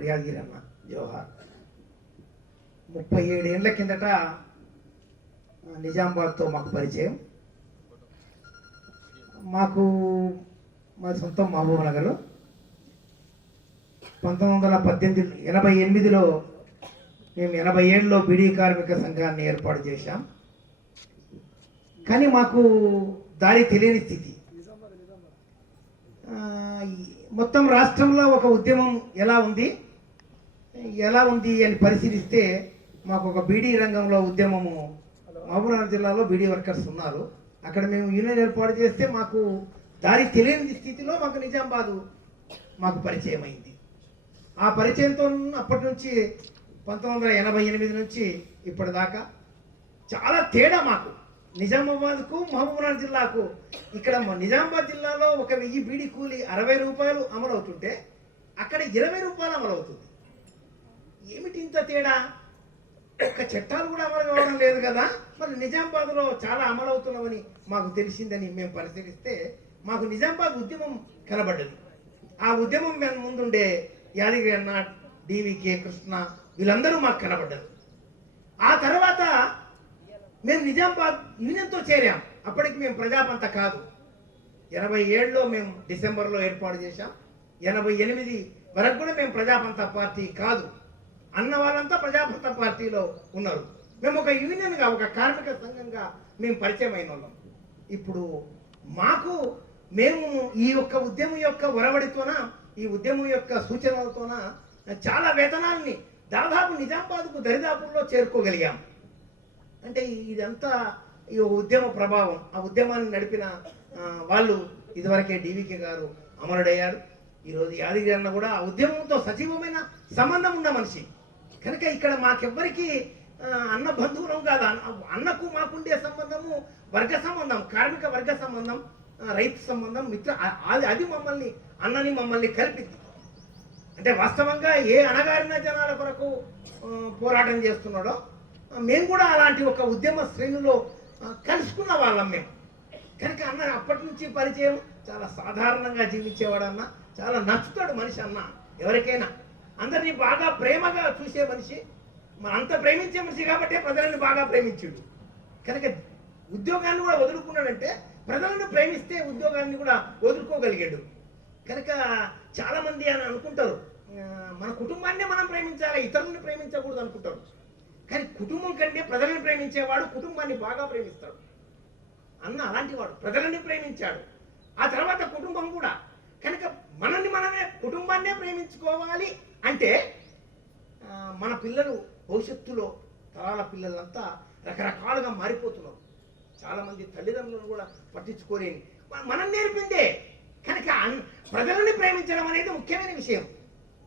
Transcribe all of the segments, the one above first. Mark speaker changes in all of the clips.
Speaker 1: Comrade Yadagiri అన్న జోహార్ ముప్పై ఏడేళ్ళ కిందట నిజామాబాద్తో మాకు పరిచయం. మాకు మా సొంతం మహబూబ్ నగర్లో. పంతొమ్మిది వందల పద్దెనిమిది ఎనభై ఎనిమిదిలో మేము ఎనభై ఏళ్ళలో బీడీ కార్మిక సంఘాన్ని ఏర్పాటు చేశాం. కానీ మాకు దారి తెలియని స్థితి. మొత్తం రాష్ట్రంలో ఒక ఉద్యమం ఎలా ఉంది? ఎలా ఉంది అని పరిశీలిస్తే మాకు ఒక బీడీ రంగంలో ఉద్యమము మహబూబ్నగర్ జిల్లాలో బీడీ వర్కర్స్ ఉన్నారు. అక్కడ మేము యూనియన్ ఏర్పాటు చేస్తే మాకు దారి తెలియని స్థితిలో మాకు నిజామాబాదు మాకు పరిచయం అయింది. ఆ పరిచయంతో అప్పటి నుంచి పంతొమ్మిది వందల ఎనభై ఎనిమిది నుంచి ఇప్పటిదాకా చాలా తేడా మాకు. నిజామాబాద్కు మహబూబ్నగర్ జిల్లాకు ఇక్కడ నిజామాబాద్ జిల్లాలో ఒక వెయ్యి బీడి కూలి అరవై రూపాయలు అమలవుతుంటే అక్కడ ఇరవై రూపాయలు అమలవుతుంది. ఏమిటి ఇంత తేడా? ఒక్క చట్టాలు కూడా అమలు కావడం లేదు కదా? మరి నిజామాబాద్లో చాలా అమలవుతున్నామని మాకు తెలిసిందని మేము పరిశీలిస్తే మాకు నిజామాబాద్ ఉద్యమం కనబడ్డది. ఆ ఉద్యమం ముందుండే యాదగిరి అన్న డివికే కృష్ణ వీళ్ళందరూ మాకు కనబడ్డారు. ఆ తర్వాత మేము నిజామాబాద్ యూనియన్తో చేరాం. అప్పటికి మేము ప్రజాపంత కాదు. ఎనభై ఏడులో మేము డిసెంబర్లో ఏర్పాటు చేశాం. ఎనభై ఎనిమిది వరకు కూడా మేము ప్రజాపంత పార్టీ కాదు. అన్న వాళ్ళంతా ప్రజాపంత పార్టీలో ఉన్నారు. మేము ఒక యూనియన్గా ఒక కార్మిక సంఘంగా మేము పరిచయం అయిన వాళ్ళం. ఇప్పుడు మాకు మేము ఈ యొక్క ఉద్యమం యొక్క ఒరవడితోన ఈ ఉద్యమం యొక్క సూచనలతోన చాలా వేతనాల్ని దాదాపు నిజామాబాద్కు దరిదాపుల్లో చేరుకోగలిగాం. అంటే ఇదంతా ఈ ఉద్యమ ప్రభావం. ఆ ఉద్యమాన్ని నడిపిన వాళ్ళు ఇదివరకే డివికే గారు అమరుడయ్యారు. ఈరోజు యాదగిరి అన్న కూడా ఆ ఉద్యమంతో సజీవమైన సంబంధం ఉన్న మనిషి. కనుక ఇక్కడ మాకెవ్వరికి అన్న బంధువులం కాదు. అన్న- అన్నకు మాకుండే సంబంధము వర్గ సంబంధం కార్మిక వర్గ సంబంధం రైతు సంబంధం మిత్ర అది అది మమ్మల్ని అన్నని మమ్మల్ని కలిపింది అంటే వాస్తవంగా ఏ అణగారిన జనాల కొరకు పోరాటం చేస్తున్నాడో మేము కూడా అలాంటి ఒక ఉద్యమ శ్రేణిలో కలుసుకున్న వాళ్ళం మేము. కనుక అన్న అప్పటి నుంచి పరిచయం చాలా సాధారణంగా జీవించేవాడు అన్న చాలా నచ్చుతాడు మనిషి అన్న ఎవరికైనా. అందరినీ బాగా ప్రేమగా చూసే మనిషి అంత ప్రేమించే మనిషి కాబట్టి ప్రజలను బాగా ప్రేమించాడు. కనుక ఉద్యోగాన్ని కూడా వదులుకున్నాడంటే ప్రజలను ప్రేమిస్తే ఉద్యోగాన్ని కూడా వదులుకోగలిగాడు. కనుక చాలామంది అని అనుకుంటారు. మన కుటుంబాన్నే మనం ప్రేమించాలి? ఇతరులను ప్రేమించకూడదు అనుకుంటారు. కానీ కుటుంబం కంటే ప్రజలను ప్రేమించేవాడు కుటుంబాన్ని బాగా ప్రేమిస్తాడు. అన్న అలాంటి వాడు ప్రజలని ప్రేమించాడు. ఆ తర్వాత కుటుంబం కూడా. కనుక మనల్ని మనమే కుటుంబాన్నే ప్రేమించుకోవాలి అంటే మన పిల్లలు భవిష్యత్తులో తరాల పిల్లలంతా రకరకాలుగా మారిపోతున్నారు. చాలామంది తల్లిదండ్రులను కూడా పట్టించుకోలేని మనం నేర్పిందే. కనుక అన్- ప్రజలని ప్రేమించడం అనేది ముఖ్యమైన విషయం.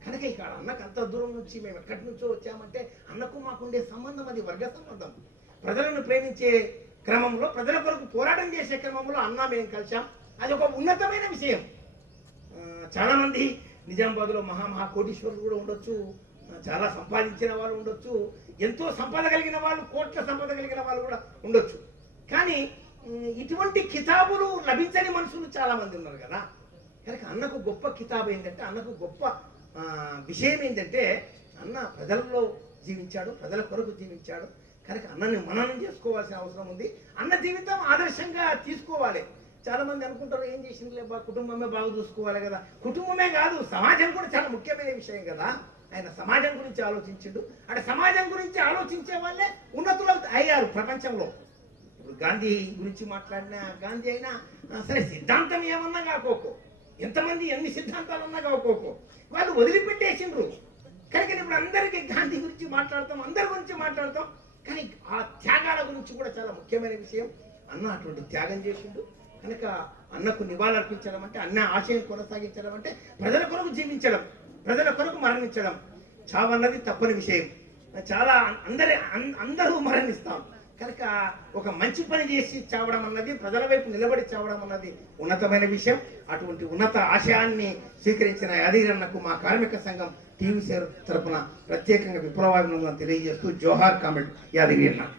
Speaker 1: కనుక ఇక్కడ అన్నకు అంత దూరం నుంచి మేము ఎక్కడి నుంచో వచ్చామంటే అన్నకు మాకుండే సంబంధం అది వర్గ సంబంధం. ప్రజలను ప్రేమించే క్రమంలో ప్రజల కొరకు పోరాటం చేసే క్రమంలో అన్న మేము కలిసాం అది ఒక ఉన్నతమైన విషయం. చాలామంది నిజామాబాద్లో మహా మహా కోటీశ్వరులు కూడా ఉండొచ్చు. చాలా సంపాదించిన వాళ్ళు ఉండొచ్చు. ఎంతో సంపద కలిగిన వాళ్ళు కోట్ల సంపద కలిగిన వాళ్ళు కూడా ఉండొచ్చు. కానీ ఇటువంటి కితాబులు లభించని మనుషులు చాలా మంది ఉన్నారు కదా. కనుక అన్నకు గొప్ప కితాబు ఏంటంటే అన్నకు గొప్ప విషయం ఏంటంటే అన్న ప్రజల్లో జీవించాడు ప్రజల కొరకు జీవించాడు. కనుక అన్నని మననం చేసుకోవాల్సిన అవసరం ఉంది. అన్న జీవితం ఆదర్శంగా తీసుకోవాలి. చాలా మంది అనుకుంటారు ఏం చేసింది బా కుటుంబమే బాగా చూసుకోవాలి కదా. కుటుంబమే కాదు సమాజం కూడా చాలా ముఖ్యమైన విషయం కదా. ఆయన సమాజం గురించి ఆలోచించిండు. అంటే సమాజం గురించి ఆలోచించే వాళ్ళే ఉన్నతులు అయ్యారు ప్రపంచంలో. ఇప్పుడు గాంధీ గురించి మాట్లాడినా గాంధీ అయినా సరే సిద్ధాంతం ఏమన్నా కాకోకో. ఎంతమంది ఎన్ని సిద్ధాంతాలు ఉన్నా కాకోకో. వాళ్ళు వదిలిపెట్టేసిండ్రు. కనుక ఇప్పుడు అందరికీ గాంధీ గురించి మాట్లాడతాం అందరి గురించి మాట్లాడతాం. కానీ ఆ త్యాగాల గురించి కూడా చాలా ముఖ్యమైన విషయం. అన్న అటువంటి త్యాగం చేసిండు. కనుక అన్నకు నివాళులర్పించడం అంటే అన్న ఆశయం కొనసాగించడం అంటే ప్రజల కొరకు జీవించడం ప్రజల కొరకు మరణించడం చావన్నది తప్పని విషయం. చాలా అందరి అందరూ మరణిస్తాం. కనుక ఒక మంచి పని చేసి చావడం అన్నది ప్రజల వైపు నిలబడి చావడం అన్నది ఉన్నతమైన విషయం. అటువంటి ఉన్నత ఆశయాన్ని స్వీకరించిన యాదగిరన్నకు మా కార్మిక సంఘం టీవీ సేవ తరపున ప్రత్యేకంగా విప్లవాభినందన తెలియజేస్తూ జోహార్ కామెంట్ యాదగిరి అన్న.